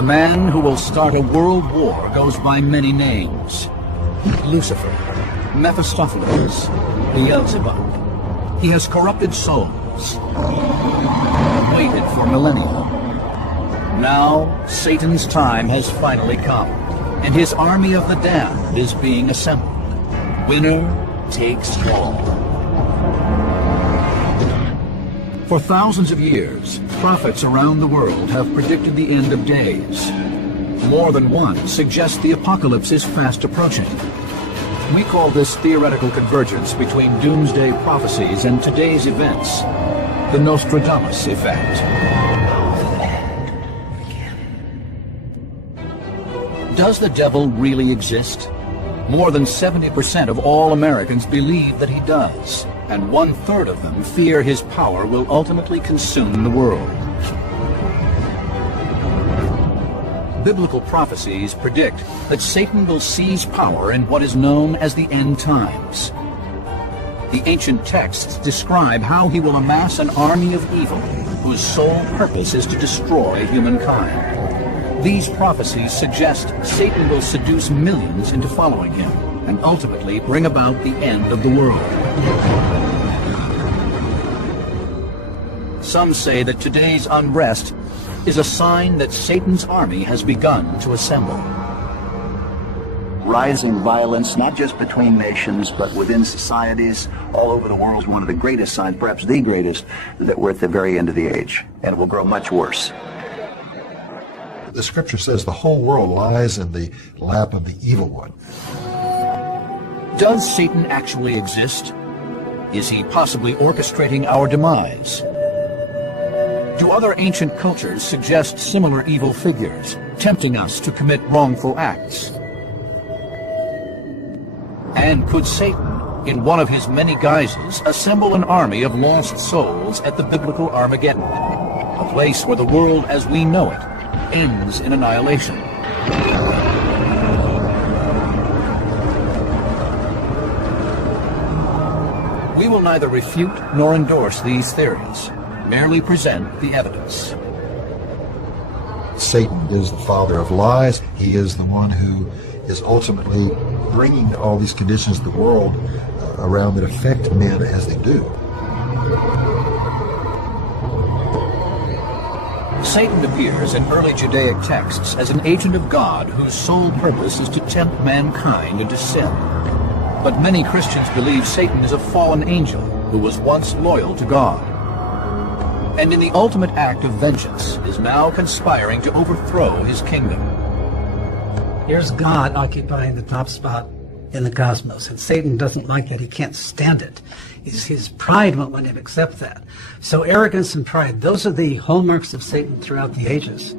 The man who will start a world war goes by many names. Lucifer, Mephistopheles, Beelzebub. He has corrupted souls, waited for millennia. Now, Satan's time has finally come, and his army of the damned is being assembled. Winner takes all. For thousands of years, prophets around the world have predicted the end of days. More than one suggests the apocalypse is fast approaching. We call this theoretical convergence between doomsday prophecies and today's events the Nostradamus effect. Does the devil really exist? More than 70% of all Americans believe that he does, and 1/3 of them fear his power will ultimately consume the world. Biblical prophecies predict that Satan will seize power in what is known as the end times. The ancient texts describe how he will amass an army of evil whose sole purpose is to destroy humankind. These prophecies suggest Satan will seduce millions into following him and ultimately bring about the end of the world. Some say that today's unrest is a sign that Satan's army has begun to assemble. Rising violence, not just between nations, but within societies all over the world, is one of the greatest signs, perhaps the greatest, that we're at the very end of the age, and it will grow much worse. The scripture says the whole world lies in the lap of the evil one. Does Satan actually exist? Is he possibly orchestrating our demise? Do other ancient cultures suggest similar evil figures, tempting us to commit wrongful acts? And could Satan, in one of his many guises, assemble an army of lost souls at the biblical Armageddon, a place where the world as we know it ends in annihilation? We will neither refute nor endorse these theories, merely present the evidence. Satan is the father of lies. He is the one who is ultimately bringing all these conditions to the world around that affect men as they do. Satan appears in early Judaic texts as an agent of God whose sole purpose is to tempt mankind into sin. But many Christians believe Satan is a fallen angel who was once loyal to God, and in the ultimate act of vengeance is now conspiring to overthrow his kingdom. Here's God occupying the top spot in the cosmos, and Satan doesn't like that. He can't stand it. His pride won't let him accept that. So arrogance and pride, those are the hallmarks of Satan throughout the ages.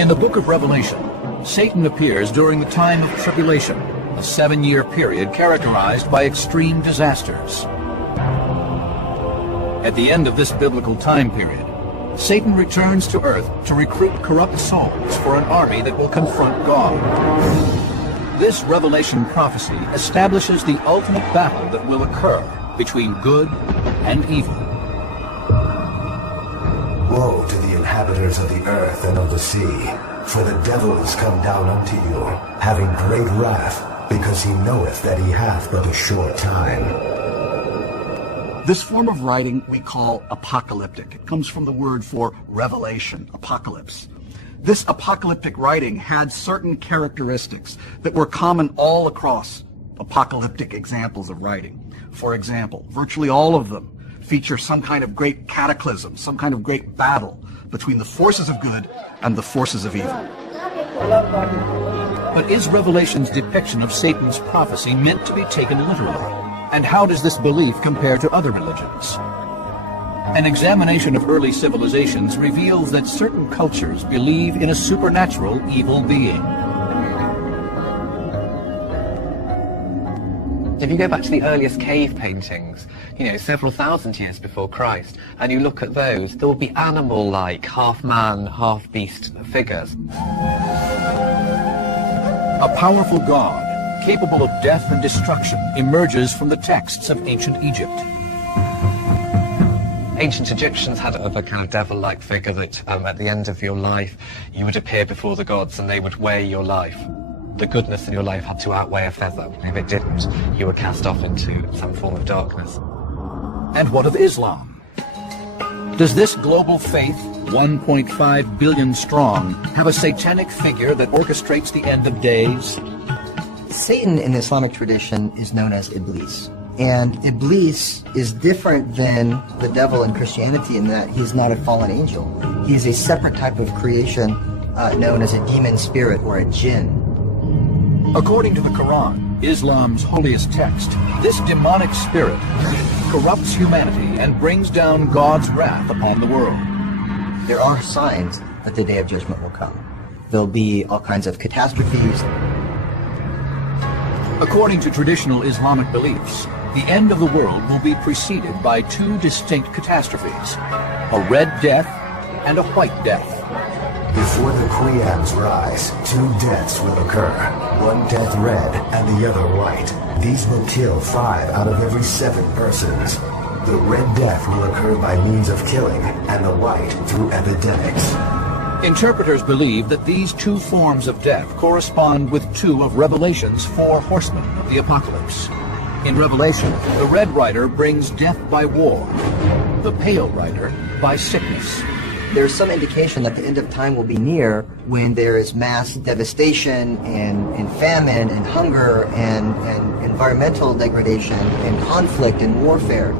In the book of Revelation, Satan appears during the time of tribulation, a 7-year period characterized by extreme disasters. At the end of this biblical time period, Satan returns to earth to recruit corrupt souls for an army that will confront God. This Revelation prophecy establishes the ultimate battle that will occur between good and evil. Woe to the inhabitants of the earth and of the sea, for the devil is come down unto you, having great wrath, because he knoweth that he hath but a short time. This form of writing we call apocalyptic. It comes from the word for revelation, apocalypse. This apocalyptic writing had certain characteristics that were common all across apocalyptic examples of writing. For example, virtually all of them feature some kind of great cataclysm, some kind of great battle between the forces of good and the forces of evil. But is Revelation's depiction of Satan's prophecy meant to be taken literally? And how does this belief compare to other religions? An examination of early civilizations reveals that certain cultures believe in a supernatural evil being. If you go back to the earliest cave paintings, several thousand years before Christ, and you look at those, there will be animal-like, half-man, half-beast figures. A powerful god, capable of death and destruction, emerges from the texts of ancient Egypt. ancient Egyptians had a kind of devil-like figure that at the end of your life you would appear before the gods and they would weigh your life. The goodness in your life had to outweigh a feather. If it didn't, you were cast off into some form of darkness. And what of Islam? Does this global faith, 1.5 billion strong, have a satanic figure that orchestrates the end of days? Satan in the Islamic tradition is known as Iblis. And Iblis is different than the devil in Christianity in that he's not a fallen angel. He's a separate type of creation known as a demon spirit or a jinn. According to the Quran, Islam's holiest text, this demonic spirit corrupts humanity and brings down God's wrath upon the world. There are signs that the Day of Judgment will come. There'll be all kinds of catastrophes. According to traditional Islamic beliefs, the end of the world will be preceded by two distinct catastrophes, a red death and a white death. Before the Qiyams rise, two deaths will occur, one death red and the other white. These will kill 5 out of every 7 persons. The red death will occur by means of killing, and the white through epidemics. Interpreters believe that these two forms of death correspond with 2 of Revelation's 4 horsemen of the apocalypse. In Revelation, the Red Rider brings death by war, the Pale Rider by sickness. There's some indication that the end of time will be near when there is mass devastation and famine and hunger and environmental degradation and conflict and warfare.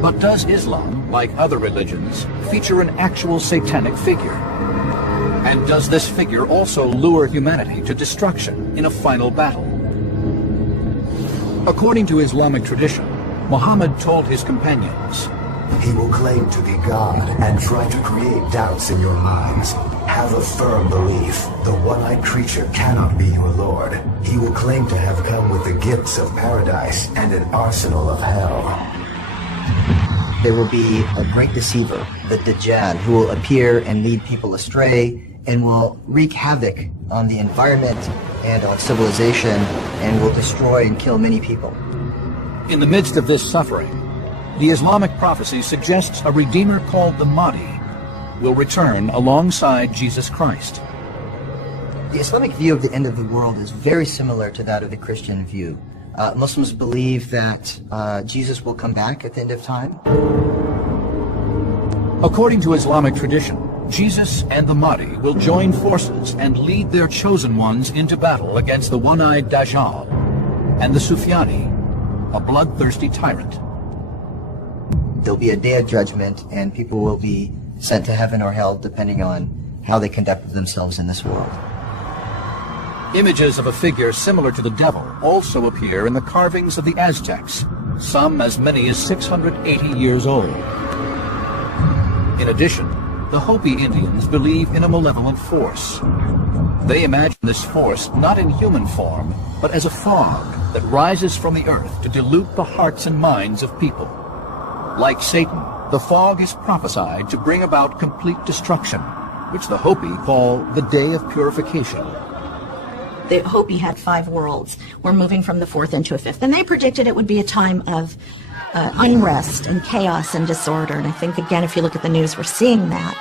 But does Islam, like other religions, feature an actual satanic figure? And does this figure also lure humanity to destruction in a final battle? According to Islamic tradition, Muhammad told his companions, He will claim to be God and try to create doubts in your minds. Have a firm belief. The one-eyed creature cannot be your Lord. He will claim to have come with the gifts of paradise and an arsenal of hell. There will be a great deceiver, the Dajjal, who will appear and lead people astray and will wreak havoc on the environment and on civilization and will destroy and kill many people. In the midst of this suffering, the Islamic prophecy suggests a Redeemer called the Mahdi will return alongside Jesus Christ. The Islamic view of the end of the world is very similar to that of the Christian view. Muslims believe that Jesus will come back at the end of time. According to Islamic tradition, Jesus and the Mahdi will join forces and lead their chosen ones into battle against the one-eyed Dajjal and the Sufyani, a bloodthirsty tyrant. There'll be a day of judgment and people will be sent to heaven or hell depending on how they conducted themselves in this world. Images of a figure similar to the devil also appear in the carvings of the Aztecs, some as many as 680 years old. In addition, the Hopi Indians believe in a malevolent force. They imagine this force not in human form, but as a fog that rises from the earth to dilute the hearts and minds of people. Like Satan, the fog is prophesied to bring about complete destruction, which the Hopi call the Day of Purification. The Hopi had 5 worlds. We're moving from the 4th into a 5th. And they predicted it would be a time of unrest and chaos and disorder. And I think, again, if you look at the news, we're seeing that.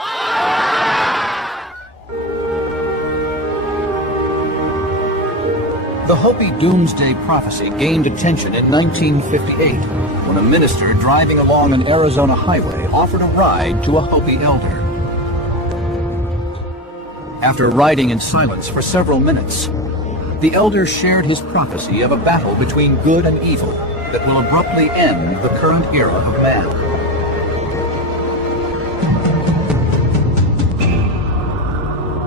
The Hopi Doomsday Prophecy gained attention in 1958 when a minister driving along an Arizona highway offered a ride to a Hopi elder. After riding in silence for several minutes, the elder shared his prophecy of a battle between good and evil that will abruptly end the current era of man.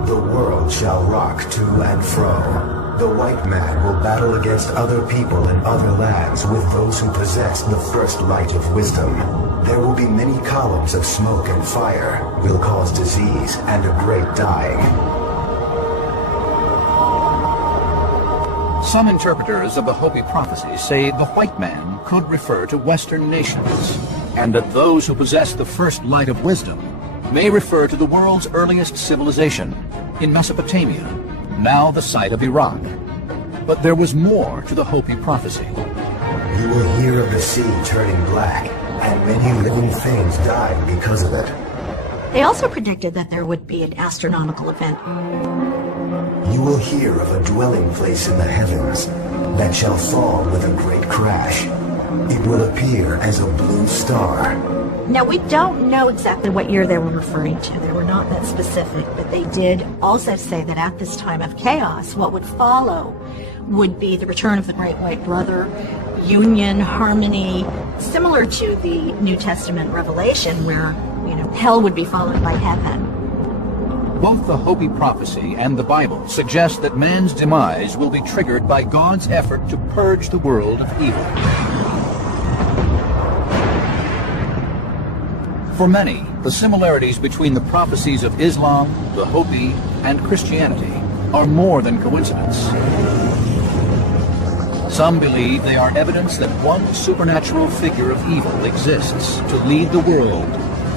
The world shall rock to and fro. The white man will battle against other people in other lands with those who possess the first light of wisdom. There will be many columns of smoke and fire, will cause disease and a great dying. Some interpreters of the Hopi prophecy say the white man could refer to Western nations, and that those who possess the first light of wisdom may refer to the world's earliest civilization in Mesopotamia, now the site of Iraq. But there was more to the Hopi prophecy. You will hear of the sea turning black, and many living things died because of it. They also predicted that there would be an astronomical event. You will hear of a dwelling place in the heavens that shall fall with a great crash. It will appear as a blue star. Now, we don't know exactly what year they were referring to. They were not that specific, but they did also say that at this time of chaos, what would follow would be the return of the Great White Brother, union, harmony, similar to the New Testament Revelation, where, hell would be followed by heaven. Both the Hopi prophecy and the Bible suggest that man's demise will be triggered by God's effort to purge the world of evil. For many, the similarities between the prophecies of Islam, the Hopi, and Christianity are more than coincidence. Some believe they are evidence that one supernatural figure of evil exists to lead the world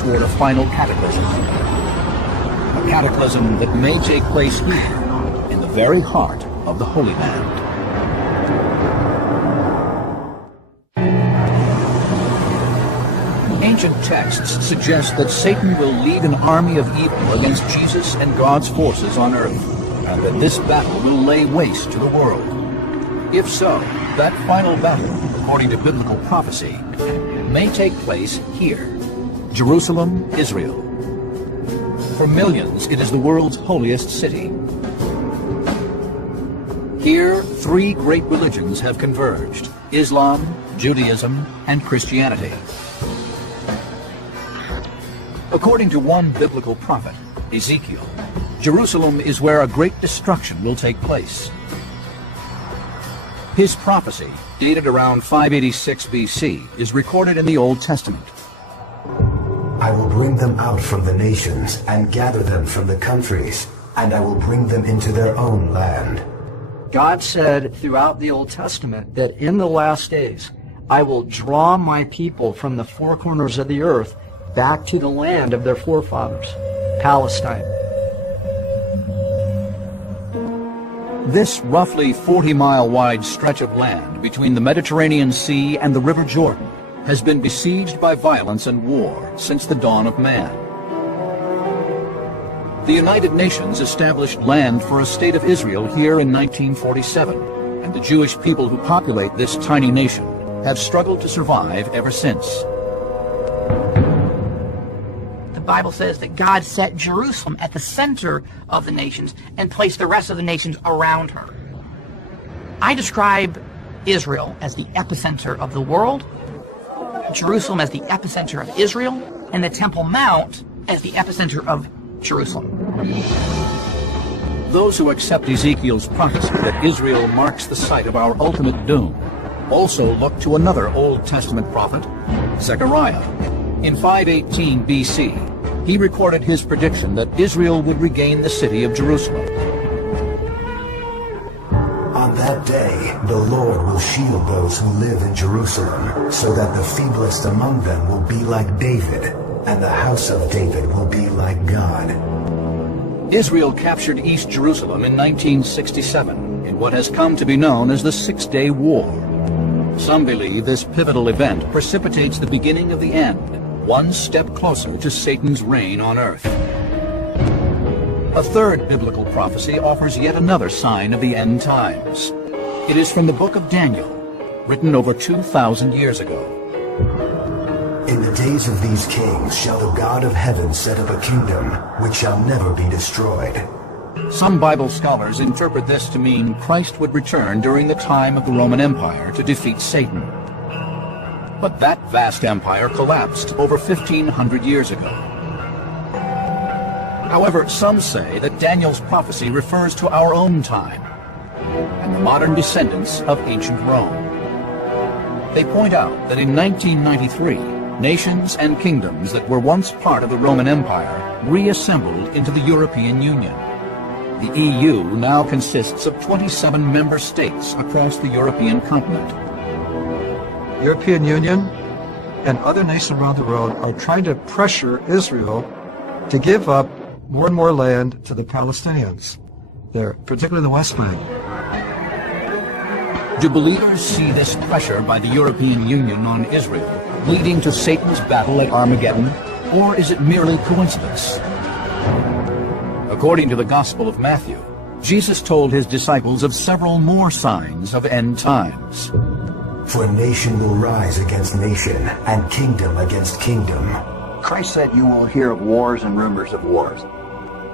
toward a final cataclysm. A cataclysm that may take place here, in the very heart of the Holy Land. Ancient texts suggest that Satan will lead an army of evil against Jesus and God's forces on earth, and that this battle will lay waste to the world. If so, that final battle, according to biblical prophecy, may take place here, Jerusalem, Israel. For millions, it is the world's holiest city. Here, three great religions have converged: Islam, Judaism, and Christianity. According to one biblical prophet, Ezekiel, Jerusalem is where a great destruction will take place. His prophecy, dated around 586 BC, is recorded in the Old Testament. I will bring them out from the nations and gather them from the countries, and I will bring them into their own land. God said throughout the Old Testament that in the last days, I will draw my people from the four corners of the earth back to the land of their forefathers, Palestine. This roughly 40-mile wide stretch of land between the Mediterranean Sea and the River Jordan has been besieged by violence and war since the dawn of man. The United Nations established land for a state of Israel here in 1947, and the Jewish people who populate this tiny nation have struggled to survive ever since. The Bible says that God set Jerusalem at the center of the nations and placed the rest of the nations around her. I describe Israel as the epicenter of the world, Jerusalem as the epicenter of Israel, and the Temple Mount as the epicenter of Jerusalem. Those who accept Ezekiel's prophecy that Israel marks the site of our ultimate doom also look to another Old Testament prophet, Zechariah. In 518 BC, he recorded his prediction that Israel would regain the city of Jerusalem. On that day, the Lord will shield those who live in Jerusalem, so that the feeblest among them will be like David, and the house of David will be like God. Israel captured East Jerusalem in 1967 in what has come to be known as the Six-Day War. Some believe this pivotal event precipitates the beginning of the end, one step closer to Satan's reign on earth. A third biblical prophecy offers yet another sign of the end times. It is from the book of Daniel, written over 2,000 years ago. In the days of these kings shall the God of heaven set up a kingdom which shall never be destroyed. Some Bible scholars interpret this to mean Christ would return during the time of the Roman Empire to defeat Satan. But that vast empire collapsed over 1,500 years ago. However, some say that Daniel's prophecy refers to our own time and the modern descendants of ancient Rome. They point out that in 1993, nations and kingdoms that were once part of the Roman Empire reassembled into the European Union. The EU now consists of 27 member states across the European continent. The European Union and other nations around the world are trying to pressure Israel to give up more and more land to the Palestinians there, particularly the West Bank. Do believers see this pressure by the European Union on Israel leading to Satan's battle at Armageddon, or is it merely coincidence? According to the Gospel of Matthew, Jesus told his disciples of several more signs of end times. For nation will rise against nation, and kingdom against kingdom. Christ said you will hear of wars and rumors of wars.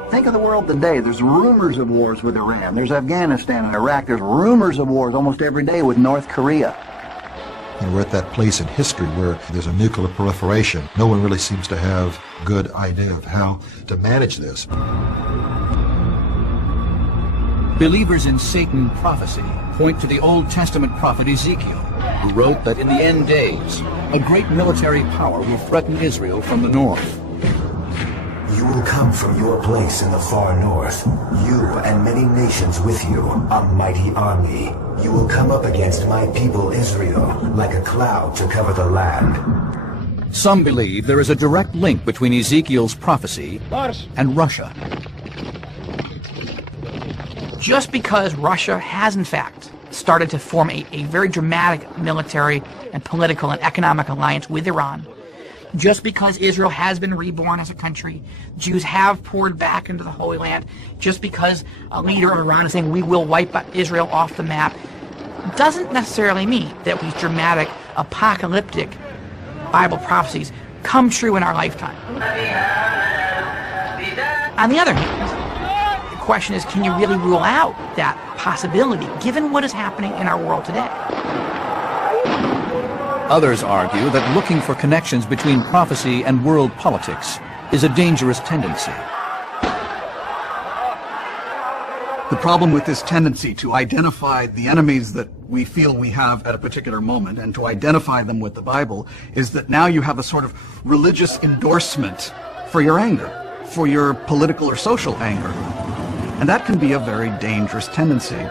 Think of the world today. There's rumors of wars with Iran. There's Afghanistan and Iraq. There's rumors of wars almost every day with North Korea. And we're at that place in history where there's a nuclear proliferation. No one really seems to have a good idea of how to manage this. Believers in Satan prophecy point to the Old Testament prophet Ezekiel, who wrote that in the end days, a great military power will threaten Israel from the north. You will come from your place in the far north, you and many nations with you, a mighty army. You will come up against my people Israel, like a cloud to cover the land. Some believe there is a direct link between Ezekiel's prophecy and Russia. Just because Russia has, in fact, started to form a very dramatic military and political and economic alliance with Iran, just because Israel has been reborn as a country, Jews have poured back into the Holy Land, just because a leader of Iran is saying we will wipe Israel off the map, doesn't necessarily mean that these dramatic, apocalyptic Bible prophecies come true in our lifetime. On the other hand, the question is, can you really rule out that possibility, given what is happening in our world today? Others argue that looking for connections between prophecy and world politics is a dangerous tendency. The problem with this tendency to identify the enemies that we feel we have at a particular moment and to identify them with the Bible is that now you have a sort of religious endorsement for your anger, for your political or social anger. And that can be a very dangerous tendency.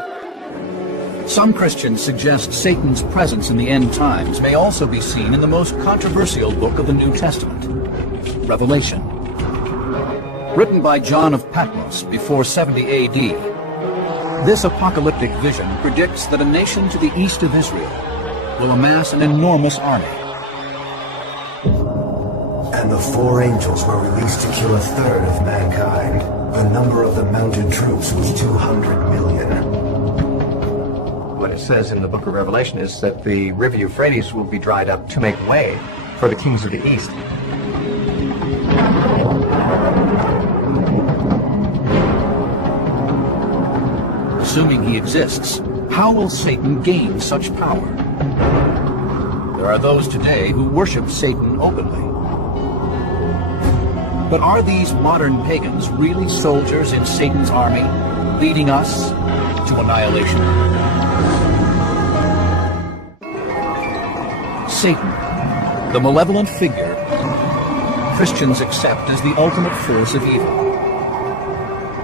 Some Christians suggest Satan's presence in the end times may also be seen in the most controversial book of the New Testament, Revelation. Written by John of Patmos before 70 A.D., this apocalyptic vision predicts that a nation to the east of Israel will amass an enormous army. And the 4 angels were released to kill 1/3 of mankind. The number of the mounted troops was 200 million. What it says in the book of Revelation is that the river Euphrates will be dried up to make way for the kings of the east. Assuming he exists, how will Satan gain such power? There are those today who worship Satan openly. But are these modern pagans really soldiers in Satan's army, leading us to annihilation? Satan, the malevolent figure Christians accept as the ultimate force of evil.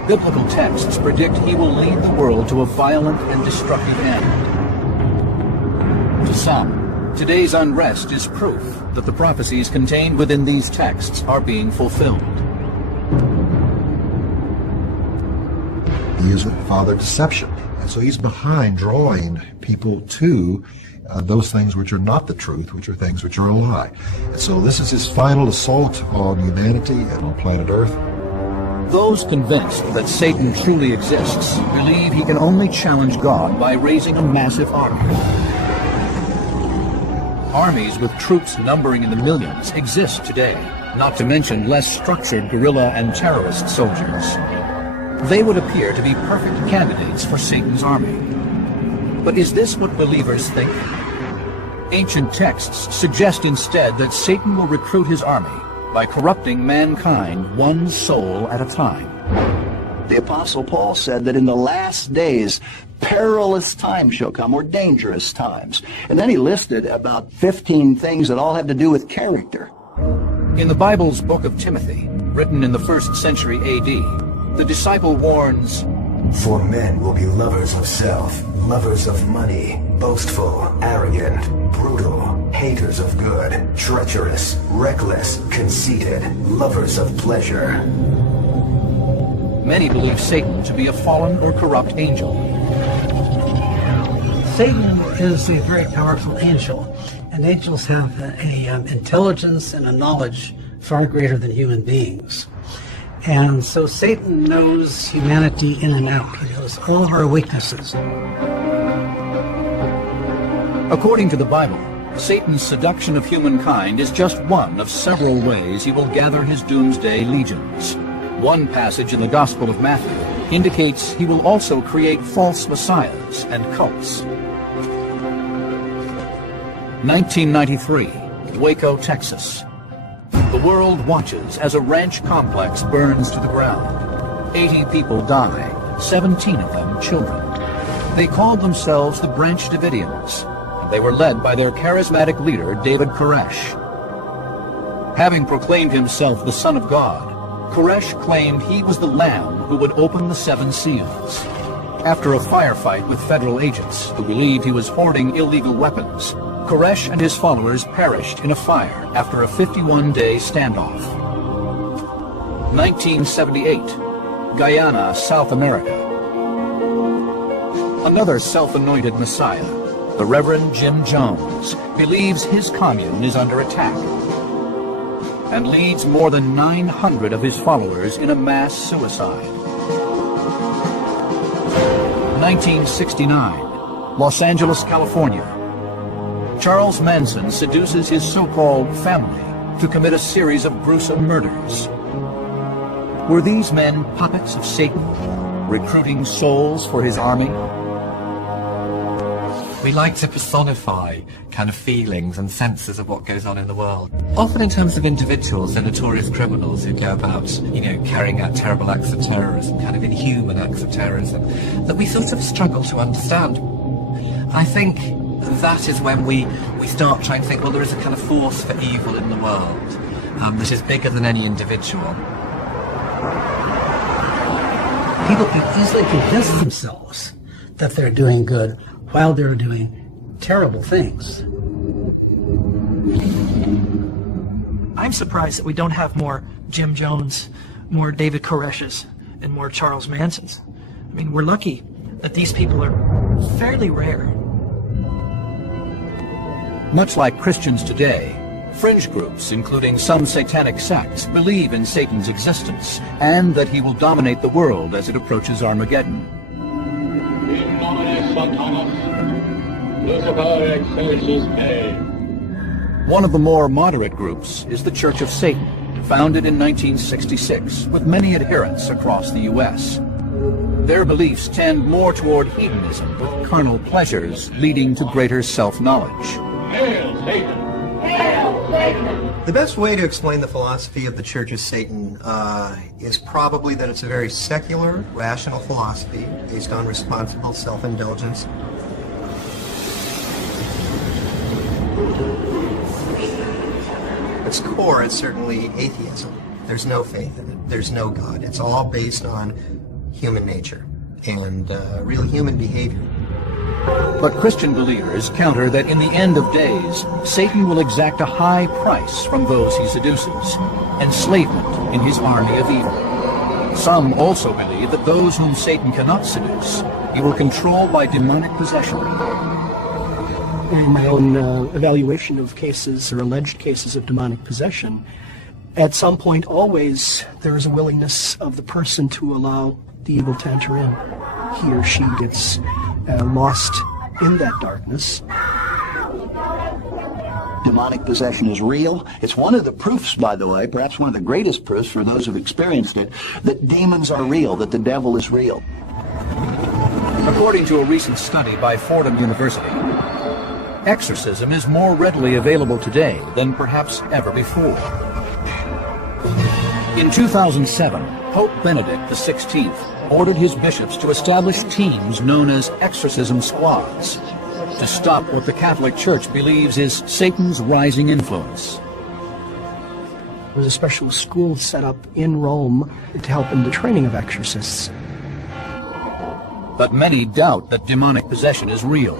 Biblical texts predict he will lead the world to a violent and destructive end. To some, today's unrest is proof that the prophecies contained within these texts are being fulfilled. He is the father of deception. And so he's behind drawing people to those things which are not the truth, which are things which are a lie. And so this is his final assault on humanity and on planet Earth. Those convinced that Satan truly exists believe he can only challenge God by raising a massive army. Armies with troops numbering in the millions exist today, not to mention less structured guerrilla and terrorist soldiers. They would appear to be perfect candidates for Satan's army. But is this what believers think? Ancient texts suggest instead that Satan will recruit his army by corrupting mankind one soul at a time. The Apostle Paul said that in the last days, perilous times shall come, or dangerous times. And then he listed about 15 things that all have to do with character. In the Bible's book of Timothy, written in the 1st century A.D., the disciple warns, For men will be lovers of self, lovers of money, boastful, arrogant, brutal, haters of good, treacherous, reckless, conceited, lovers of pleasure. Many believe Satan to be a fallen or corrupt angel. Satan is a very powerful angel, and angels have an intelligence and a knowledge far greater than human beings. And so Satan knows humanity in and out. He knows all of our weaknesses. According to the Bible, Satan's seduction of humankind is just one of several ways he will gather his doomsday legions. One passage in the Gospel of Matthew indicates he will also create false messiahs and cults. 1993, Waco, Texas. The world watches as a ranch complex burns to the ground. 80 people die, 17 of them children. They called themselves the Branch Davidians. They were led by their charismatic leader, David Koresh. Having proclaimed himself the Son of God, Koresh claimed he was the Lamb who would open the 7 seals. After a firefight with federal agents who believed he was hoarding illegal weapons, Koresh and his followers perished in a fire after a 51-day standoff. 1978, Guyana, South America. Another self-anointed Messiah, the Reverend Jim Jones, believes his commune is under attack and leads more than 900 of his followers in a mass suicide. 1969, Los Angeles, California. Charles Manson seduces his so-called family to commit a series of gruesome murders. Were these men puppets of Satan, recruiting souls for his army? We like to personify kind of feelings and senses of what goes on in the world. Often in terms of individuals and notorious criminals who go about, carrying out terrible acts of terrorism, kind of inhuman acts of terrorism, that we sort of struggle to understand. I think that is when we start trying to think, well, there is a kind of force for evil in the world that is bigger than any individual. People can easily convince themselves that they're doing good while they're doing terrible things. I'm surprised that we don't have more Jim Jones, more David Koreshes, and more Charles Mansons. I mean, we're lucky that these people are fairly rare. Much like Christians today, fringe groups, including some satanic sects, believe in Satan's existence and that he will dominate the world as it approaches Armageddon. In nomine Satanas, Lucifer excelsis Dei. One of the more moderate groups is the Church of Satan, founded in 1966, with many adherents across the U.S. Their beliefs tend more toward hedonism, with carnal pleasures leading to greater self-knowledge. Hail Satan! Hail Satan! The best way to explain the philosophy of the Church of Satan is probably that it's a very secular, rational philosophy based on responsible self-indulgence. At its core, it's certainly atheism. There's no faith in it. There's no God. It's all based on human nature and real human behavior. But Christian believers counter that in the end of days, Satan will exact a high price from those he seduces, enslavement in his army of evil. Some also believe that those whom Satan cannot seduce, he will control by demonic possession. In my own evaluation of cases or alleged cases of demonic possession, at some point always there is a willingness of the person to allow the evil to enter in. He or she gets lost in that darkness. Demonic possession is real. It's one of the proofs, by the way, perhaps one of the greatest proofs for those who've experienced it, that demons are real, that the devil is real. According to a recent study by Fordham University, exorcism is more readily available today than perhaps ever before. In 2007, Pope Benedict XVI ordered his bishops to establish teams known as exorcism squads to stop what the Catholic Church believes is Satan's rising influence. There was a special school set up in Rome to help in the training of exorcists. But many doubt that demonic possession is real.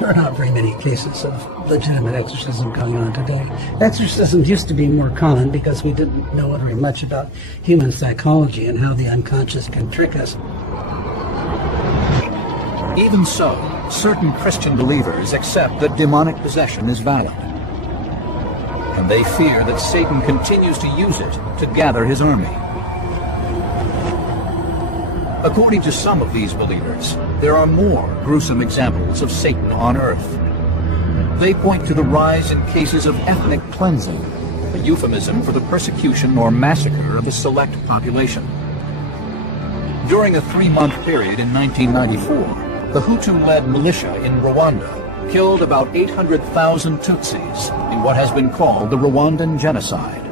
There are not very many cases of legitimate exorcism going on today. Exorcisms used to be more common because we didn't know very much about human psychology and how the unconscious can trick us. Even so, certain Christian believers accept that demonic possession is valid. And they fear that Satan continues to use it to gather his army. According to some of these believers, there are more gruesome examples of Satan on earth. They point to the rise in cases of ethnic cleansing, a euphemism for the persecution or massacre of a select population. During a 3-month period in 1994, the Hutu-led militia in Rwanda killed about 800,000 Tutsis in what has been called the Rwandan genocide.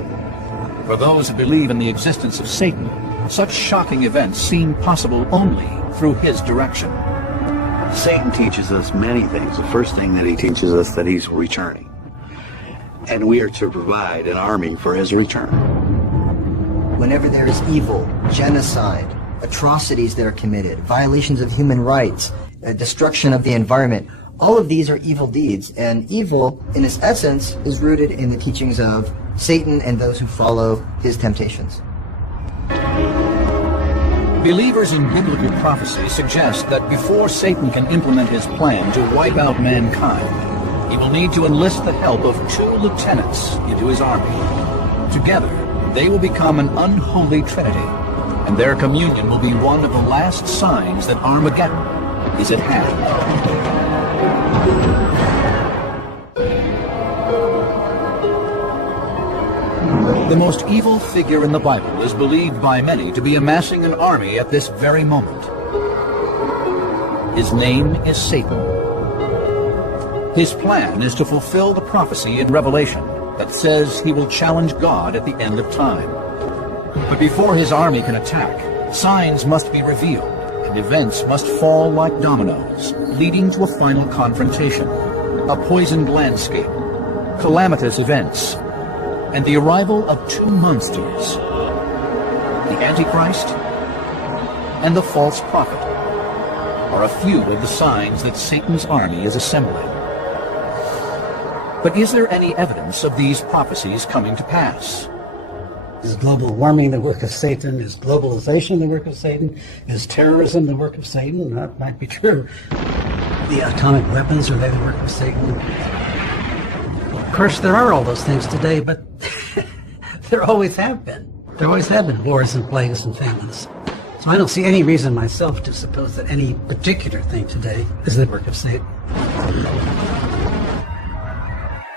For those who believe in the existence of Satan, such shocking events seem possible only through his direction. Satan teaches us many things. The first thing that he teaches us that he's returning. And we are to provide an army for his return. Whenever there is evil, genocide, atrocities that are committed, violations of human rights, destruction of the environment, all of these are evil deeds. And evil, in its essence, is rooted in the teachings of Satan and those who follow his temptations. Believers in biblical prophecy suggest that before Satan can implement his plan to wipe out mankind, he will need to enlist the help of 2 lieutenants into his army. Together, they will become an unholy trinity, and their communion will be one of the last signs that Armageddon is at hand. The most evil figure in the Bible is believed by many to be amassing an army at this very moment. His name is Satan. His plan is to fulfill the prophecy in Revelation that says he will challenge God at the end of time. But before his army can attack, signs must be revealed, and events must fall like dominoes, leading to a final confrontation, a poisoned landscape, calamitous events, and the arrival of 2 monsters, the Antichrist and the false prophet, are a few of the signs that Satan's army is assembling. But is there any evidence of these prophecies coming to pass? Is global warming the work of Satan? Is globalization the work of Satan? Is terrorism the work of Satan? That might be true. The atomic weapons, are they the work of Satan? Of course, there are all those things today, but there always have been. There always have been wars and plagues and famines. So I don't see any reason myself to suppose that any particular thing today is the work of Satan.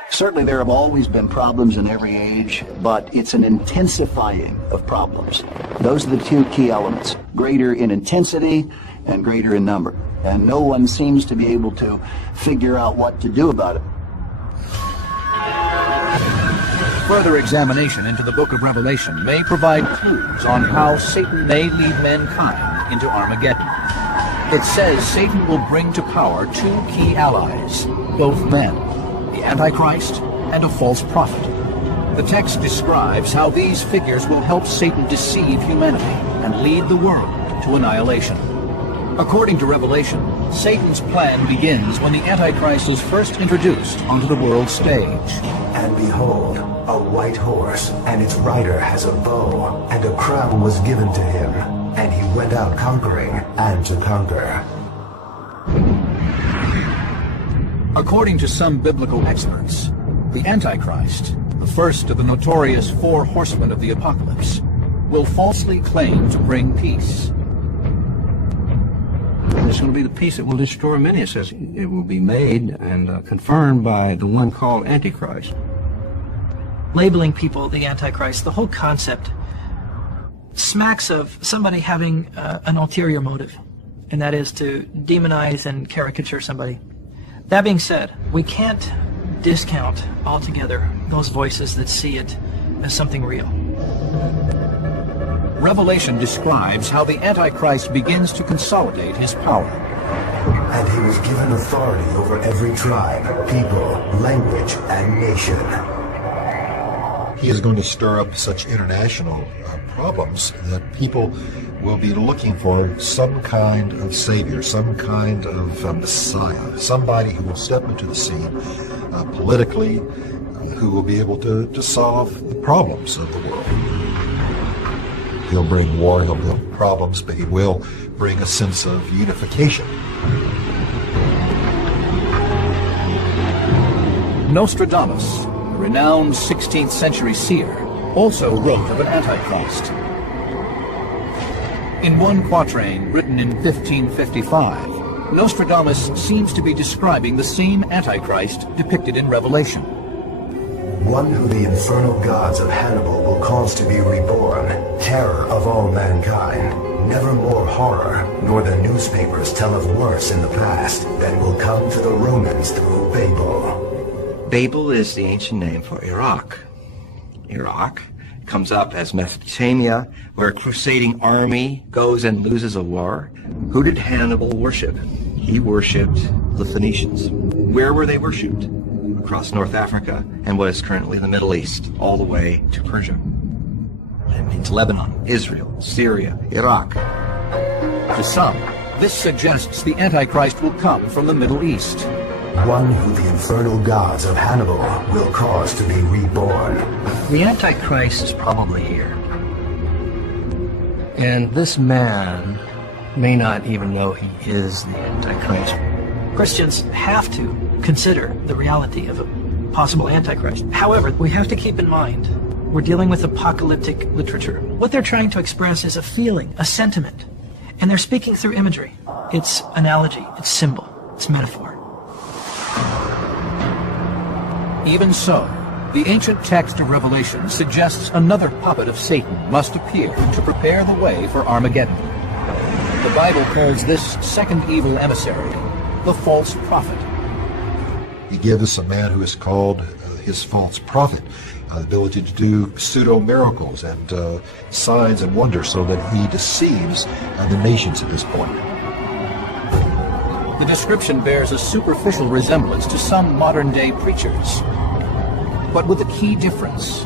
Certainly there have always been problems in every age, but it's an intensifying of problems. Those are the 2 key elements, greater in intensity and greater in number. And no one seems to be able to figure out what to do about it. Further examination into the book of Revelation may provide clues on how Satan may lead mankind into Armageddon. It says Satan will bring to power 2 key allies, both men, the Antichrist and a false prophet. The text describes how these figures will help Satan deceive humanity and lead the world to annihilation. According to Revelation, Satan's plan begins when the Antichrist is first introduced onto the world stage. And behold, a white horse, and its rider has a bow, and a crown was given to him, and he went out conquering and to conquer. According to some biblical experts, the Antichrist, the first of the notorious 4 horsemen of the apocalypse, will falsely claim to bring peace. It's going to be the peace that will destroy many. It says it will be made and confirmed by the one called Antichrist. Labeling people the Antichrist, the whole concept smacks of somebody having an ulterior motive, and that is to demonize and caricature somebody. That being said, we can't discount altogether those voices that see it as something real. Revelation describes how the Antichrist begins to consolidate his power. And he was given authority over every tribe, people, language, and nation. He is going to stir up such international problems that people will be looking for some kind of savior, some kind of messiah, somebody who will step into the scene politically, who will be able to solve the problems of the world. He'll bring war, he'll bring problems, but he will bring a sense of unification. Nostradamus, a renowned 16th century seer, also wrote of an Antichrist. In one quatrain written in 1555, Nostradamus seems to be describing the same Antichrist depicted in Revelation. One who the infernal gods of Hannibal will cause to be reborn, terror of all mankind. Never more horror, nor the newspapers tell of worse in the past, than will come to the Romans through Babel. Babel is the ancient name for Iraq. Iraq comes up as Mesopotamia, where a crusading army goes and loses a war. Who did Hannibal worship? He worshipped the Phoenicians. Where were they worshipped? Across North Africa and what is currently the Middle East, all the way to Persia. That means Lebanon, Israel, Syria, Iraq. To some, this suggests the Antichrist will come from the Middle East. One who the infernal gods of Hannibal will cause to be reborn. The Antichrist is probably here. And this man may not even know he is the Antichrist. Christians have to consider the reality of a possible Antichrist. However, we have to keep in mind we're dealing with apocalyptic literature. What they're trying to express is a feeling, a sentiment, and they're speaking through imagery. It's analogy, it's symbol, it's metaphor. Even so, the ancient text of Revelation suggests another puppet of Satan must appear to prepare the way for Armageddon. The Bible calls this second evil emissary the false prophet. He gives us a man who is called his false prophet, the ability to do pseudo-miracles and signs and wonders so that he deceives the nations at this point. The description bears a superficial resemblance to some modern-day preachers, but with a key difference.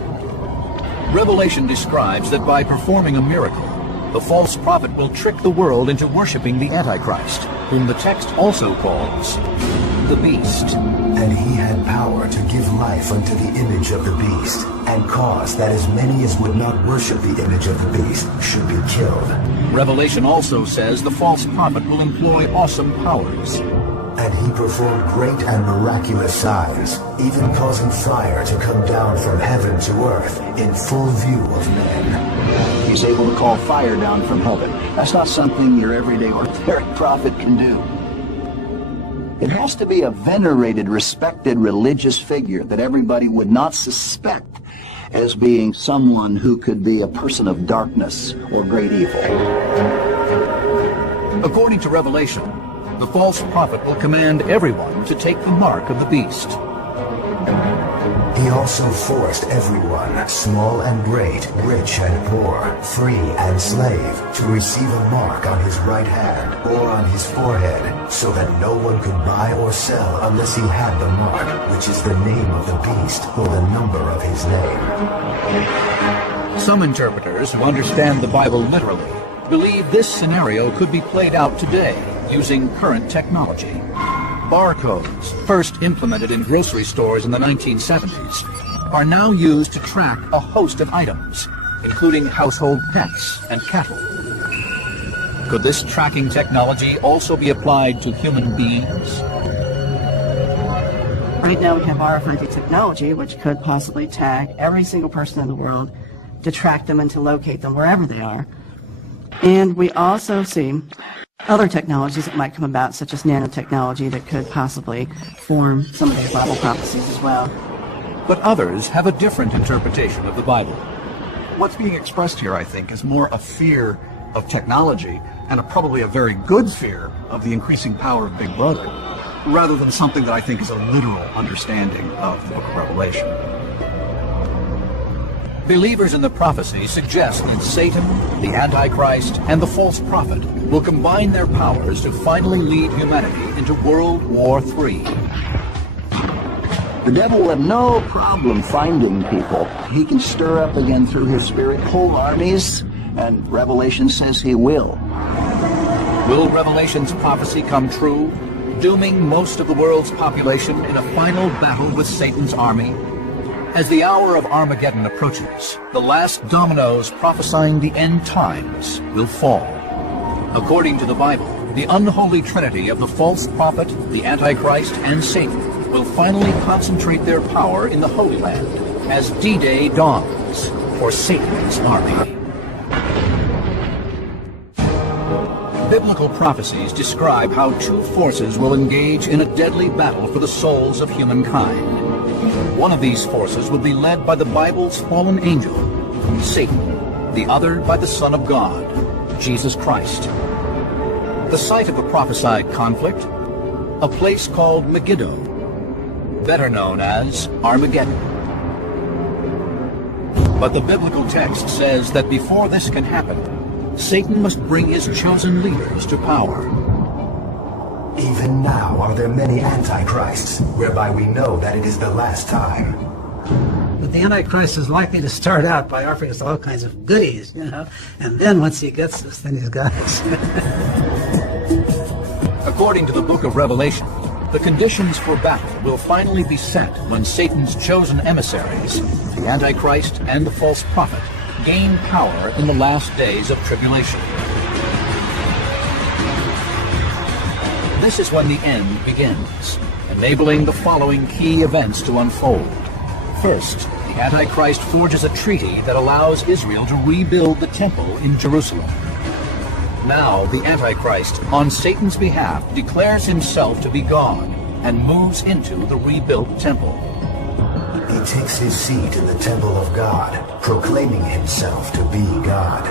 Revelation describes that by performing a miracle, the false prophet will trick the world into worshiping the Antichrist, whom the text also calls the beast. And he had power to give life unto the image of the beast, and cause that as many as would not worship the image of the beast should be killed. Revelation also says the false prophet will employ awesome powers. And he performed great and miraculous signs, even causing fire to come down from heaven to earth in full view of men. He's able to call fire down from heaven. That's not something your everyday ordinary prophet can do. It has to be a venerated, respected religious figure that everybody would not suspect as being someone who could be a person of darkness or great evil. According to Revelation, the false prophet will command everyone to take the mark of the beast. He also forced everyone, small and great, rich and poor, free and slave, to receive a mark on his right hand or on his forehead, so that no one could buy or sell unless he had the mark, which is the name of the beast or the number of his name. Some interpreters who understand the Bible literally believe this scenario could be played out today using current technology. Barcodes, first implemented in grocery stores in the 1970s, are now used to track a host of items, including household pets and cattle. Could this tracking technology also be applied to human beings? Right now we have RFID technology, which could possibly tag every single person in the world to track them and to locate them wherever they are. And we also see other technologies that might come about, such as nanotechnology, that could possibly form some of these Bible prophecies as well. But others have a different interpretation of the Bible. What's being expressed here, I think, is more a fear of technology and probably a very good fear of the increasing power of Big Brother, rather than something that I think is a literal understanding of the book of Revelation. Believers in the prophecy suggest that Satan, the Antichrist, and the false prophet will combine their powers to finally lead humanity into World War III. The devil will have no problem finding people. He can stir up again through his spirit whole armies, and Revelation says he will. Will Revelation's prophecy come true, dooming most of the world's population in a final battle with Satan's army? As the hour of Armageddon approaches, the last dominoes prophesying the end times will fall. According to the Bible, the unholy trinity of the false prophet, the Antichrist, and Satan will finally concentrate their power in the Holy Land as D-Day dawns for Satan's army. Biblical prophecies describe how two forces will engage in a deadly battle for the souls of humankind. One of these forces will be led by the Bible's fallen angel, Satan, the other by the Son of God, Jesus Christ. The site of the prophesied conflict, a place called Megiddo, better known as Armageddon. But the biblical text says that before this can happen, Satan must bring his chosen leaders to power. Even now are there many antichrists, whereby we know that it is the last time. But the Antichrist is likely to start out by offering us all kinds of goodies, and then once he gets us, then he's got us. According to the book of Revelation, the conditions for battle will finally be set when Satan's chosen emissaries, the Antichrist and the false prophet, gain power in the last days of tribulation. This is when the end begins, enabling the following key events to unfold. First, the Antichrist forges a treaty that allows Israel to rebuild the temple in Jerusalem. Now, the Antichrist, on Satan's behalf, declares himself to be God and moves into the rebuilt temple. He takes his seat in the temple of God, proclaiming himself to be God.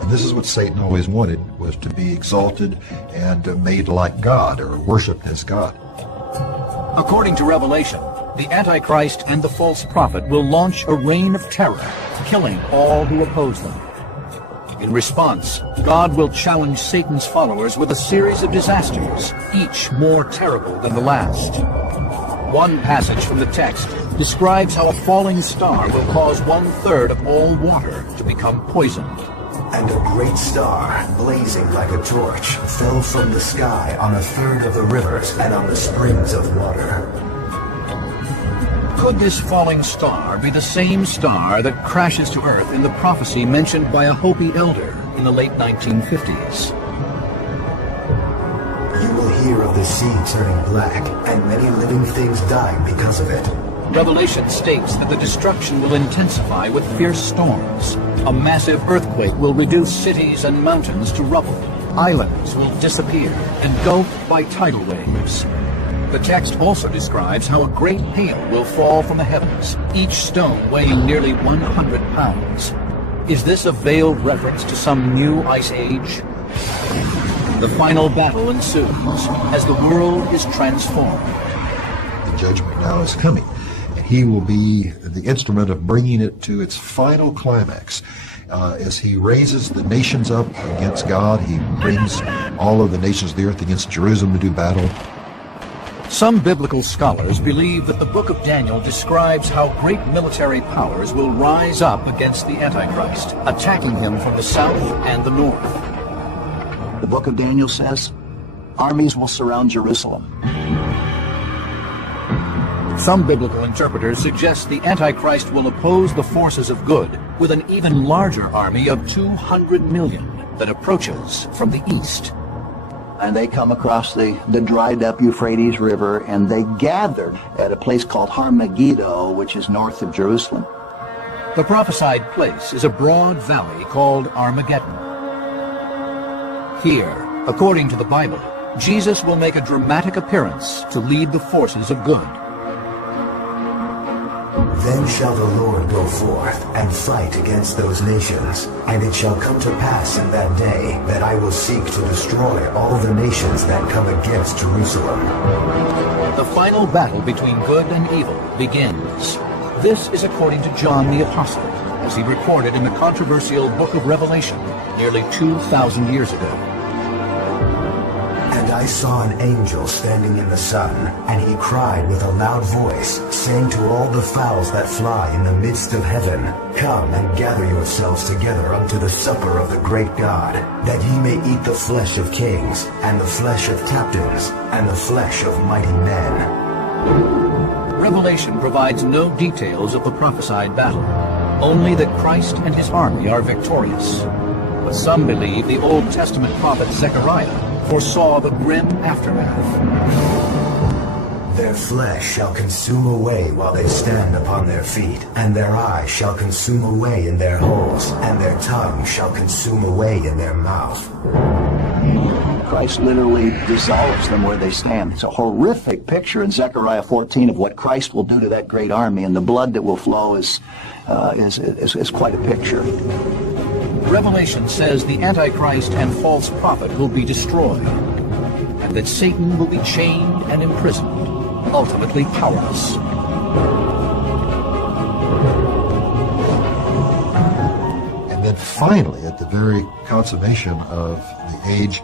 And this is what Satan always wanted, was to be exalted and made like God, or worshipped as God. According to Revelation, the Antichrist and the false prophet will launch a reign of terror, killing all who oppose them. In response, God will challenge Satan's followers with a series of disasters, each more terrible than the last. One passage from the text describes how a falling star will cause 1/3 of all water to become poisoned. And a great star, blazing like a torch, fell from the sky on 1/3 of the rivers and on the springs of water. Could this falling star be the same star that crashes to Earth in the prophecy mentioned by a Hopi elder in the late 1950s? You will hear of the sea turning black, and many living things dying because of it. Revelation states that the destruction will intensify with fierce storms. A massive earthquake will reduce cities and mountains to rubble. Islands will disappear, engulfed by tidal waves. The text also describes how a great hail will fall from the heavens, each stone weighing nearly 100 pounds. Is this a veiled reference to some new ice age? The final battle ensues as the world is transformed. The judgment now is coming. He will be the instrument of bringing it to its final climax. As he raises the nations up against God, he brings all of the nations of the earth against Jerusalem to do battle. Some biblical scholars believe that the book of Daniel describes how great military powers will rise up against the Antichrist, attacking him from the south and the north. The book of Daniel says, armies will surround Jerusalem. Some biblical interpreters suggest the Antichrist will oppose the forces of good with an even larger army of 200 million that approaches from the east. And they come across the dried up Euphrates River, and they gathered at a place called Har-Megiddo, which is north of Jerusalem. The prophesied place is a broad valley called Armageddon. Here, according to the Bible, Jesus will make a dramatic appearance to lead the forces of good. Then shall the Lord go forth and fight against those nations. And it shall come to pass in that day that I will seek to destroy all the nations that come against Jerusalem. The final battle between good and evil begins. This is according to John the Apostle, as he recorded in the controversial book of Revelation nearly 2,000 years ago. And I saw an angel standing in the sun, and he cried with a loud voice, saying to all the fowls that fly in the midst of heaven, Come and gather yourselves together unto the supper of the great God, that ye may eat the flesh of kings, and the flesh of captains, and the flesh of mighty men. Revelation provides no details of the prophesied battle, only that Christ and his army are victorious. But some believe the Old Testament prophet Zechariah foresaw the grim aftermath. Their flesh shall consume away while they stand upon their feet, and their eyes shall consume away in their holes, and their tongue shall consume away in their mouth. Christ literally dissolves them where they stand. It's a horrific picture in Zechariah 14 of what Christ will do to that great army, and the blood that will flow is quite a picture. Revelation says the Antichrist and false prophet will be destroyed, and that Satan will be chained and imprisoned, ultimately powerless. And then finally, at the very consummation of the age,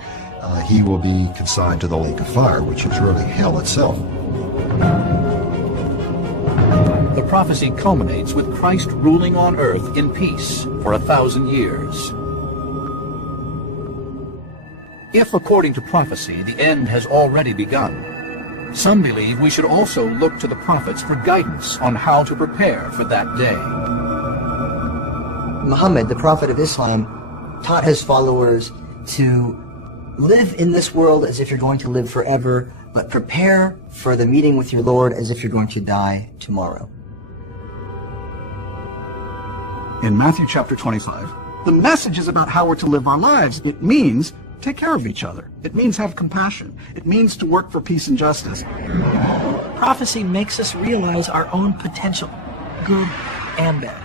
he will be consigned to the lake of fire, which is really hell itself. The prophecy culminates with Christ ruling on earth in peace for 1,000 years. If, according to prophecy, the end has already begun, some believe we should also look to the prophets for guidance on how to prepare for that day. Muhammad, the prophet of Islam, taught his followers to live in this world as if you're going to live forever, but prepare for the meeting with your Lord as if you're going to die tomorrow. In Matthew chapter 25, the message is about how we're to live our lives. It means take care of each other. It means have compassion. It means to work for peace and justice. Prophecy makes us realize our own potential, good and bad.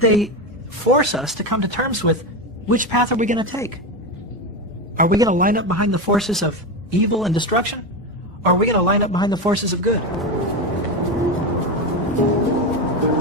They force us to come to terms with which path are we going to take. Are we going to line up behind the forces of evil and destruction? Or are we going to line up behind the forces of good?